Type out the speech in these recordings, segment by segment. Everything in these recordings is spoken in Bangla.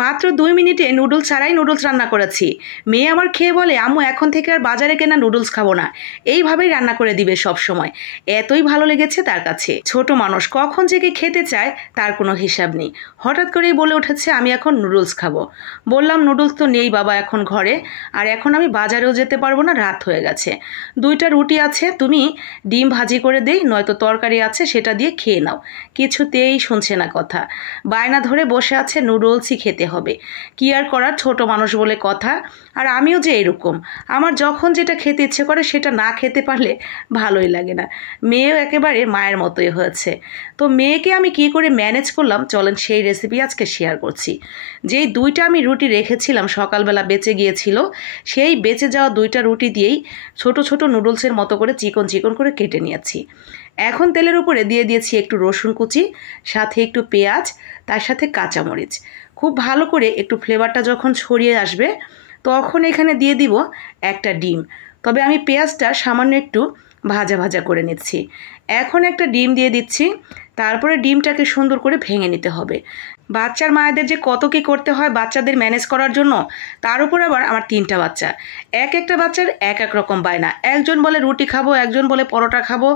মাত্র 2 মিনিটে নুডলস ছাড়াই নুডলস রান্না করেছি। মেয়ে আমার খেয়ে বলে, আম্মু এখন থেকে আর বাজারে কেনা নুডলস খাবো না, এইভাবেই রান্না করে দিবে সব সময়। এতই ভালো লেগেছে তার কাছে। ছোট মানুষ কখন যে কি খেতে চায় তার কোনো হিসাব নেই। হঠাৎ করেই বলে উঠেছে আমি এখন নুডলস খাবো। বললাম নুডলস তো নেই বাবা এখন ঘরে, আর এখন আমি বাজারেও যেতে পারবো না, রাত হয়ে গেছে। 2টা রুটি আছে, তুমি ডিম ভাজি করে দেই, নয়তো তরকারি আছে সেটা দিয়ে খেয়ে নাও। কিছুতেই শুনছে না কথা, বায়না ধরে বসে আছে নুডলসই খেতে হবে। কি আর করার, ছোট মানুষ বলে কথা। আর আমিও যে এরকম, আমার যখন যেটা খেতে ইচ্ছে করে সেটা না খেতে পারলে ভালোই লাগে না। মেয়েও একেবারে মায়ের মতোই হয়েছে। তো মেয়েকে আমি কি করে ম্যানেজ করলাম চলেন সেই রেসিপি আজকে শেয়ার করছি। যেই 2টা আমি রুটি রেখেছিলাম সকালবেলা বেঁচে গিয়েছিল, সেই বেঁচে যাওয়া 2টা রুটি দিয়েই ছোট ছোট নুডলসের মতো করে চিকন চিকন করে কেটে নিয়েছি। এখন তেলের উপরে দিয়ে দিয়েছি একটু রসুন কুচি, সাথে একটু পেঁয়াজ, তার সাথে কাঁচামরিচ। খুব ভালো করে একটু ফ্লেভারটা যখন ছড়িয়ে আসবে তখন এখানে দিয়ে দিব একটা ডিম। তবে আমি পেঁয়াজটা সামান্য একটু ভাজা ভাজা করে নিচ্ছি। এখন একটা ডিম দিয়ে দিচ্ছি, তারপরে ডিমটাকে সুন্দর করে ভেঙে নিতে হবে। বাচ্চার মায়েদের যে কত কী করতে হয় বাচ্চাদের ম্যানেজ করার জন্য, তার উপর আবার আমার 3টা বাচ্চা। একটা বাচ্চার এক এক রকম বায়না। একজন বলে রুটি খাবো, একজন বলে পরোটা খাবো,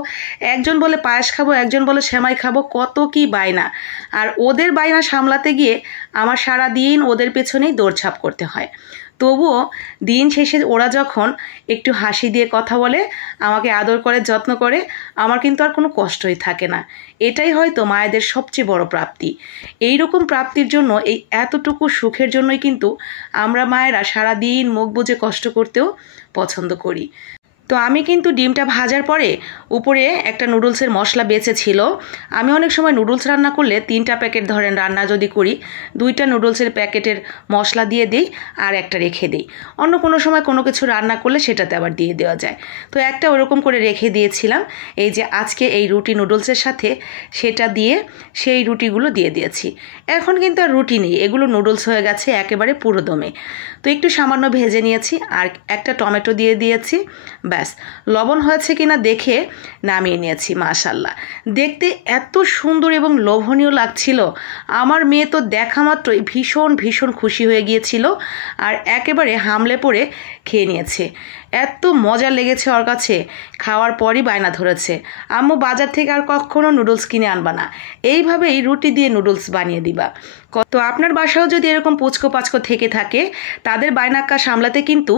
একজন বলে পায়েস খাবো, একজন বলে সেমাই খাবো, কত কি বায়না। আর ওদের বায়না সামলাতে গিয়ে আমার সারা দিন ওদের পেছনেই দৌড়ঝাঁপ করতে হয়। তবুও দিন শেষে ওরা যখন একটু হাসি দিয়ে কথা বলে, আমাকে আদর করে যত্ন করে, আমার কিন্তু আর কোনো কষ্টই থাকে না। এটাই হয়তো মায়েদের সবচেয়ে বড় প্রাপ্তি। এই রকম প্রাপ্তির জন্য, এই এতটুকু সুখের জন্যই কিন্তু আমরা মায়েরা সারা দিন মুখ বুজে কষ্ট করতেও পছন্দ করি। তো আমি কিন্তু ডিমটা ভাজার পরে উপরে একটা নুডলসের মশলা বেঁচে ছিল। আমি অনেক সময় নুডলস রান্না করলে 3টা প্যাকেট ধরেন রান্না যদি করি, 2টা নুডলসের প্যাকেটের মশলা দিয়ে দিই আর একটা রেখে দিই। অন্য কোনো সময় কোনো কিছু রান্না করলে সেটাতে আবার দিয়ে দেওয়া যায়। তো একটা ওরকম করে রেখে দিয়েছিলাম। এই যে আজকে এই রুটি নুডলসের সাথে সেটা দিয়ে সেই রুটিগুলো দিয়ে দিয়েছি। এখন কিন্তু আর রুটি নেই, এগুলো নুডলস হয়ে গেছে একেবারে পুরো দমে। তো একটু সামান্য ভেজে নিয়েছি আর একটা টমেটো দিয়ে দিয়েছি। ব্যাস, লবণ হয়েছে কিনা দেখে নামিয়ে নিয়েছি। মাশাআল্লাহ, দেখতে এত সুন্দর এবং লোভনীয় লাগছিল। আমার মেয়ে তো দেখা মাত্রই ভীষণ ভীষণ খুশি হয়ে গিয়েছিল আর একেবারে হামলে পড়ে খেয়ে নিয়েছে। এত মজা লেগেছে ওর কাছে, খাওয়ার পরই বায়না ধরেছে, আম্মু বাজার থেকে আর কখনো নুডলস কিনে আনবা না, এইভাবেই রুটি দিয়ে নুডলস বানিয়ে দিবা। তো আপনার বাসাও যদি এরকম পুচকো পাচকো থেকে থাকে, তাদের বায়নাক্কা সামলাতে কিন্তু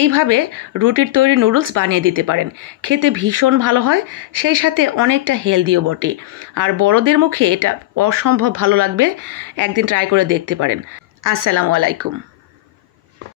এইভাবে রুটির তৈরি নুডলস বানিয়ে দিতে পারেন। খেতে ভীষণ ভালো হয়, সেই সাথে অনেকটা হেলদিও বটে। আর বড়দের মুখে এটা অসম্ভব ভালো লাগবে, একদিন ট্রাই করে দেখতে পারেন। আসসালামু আলাইকুম।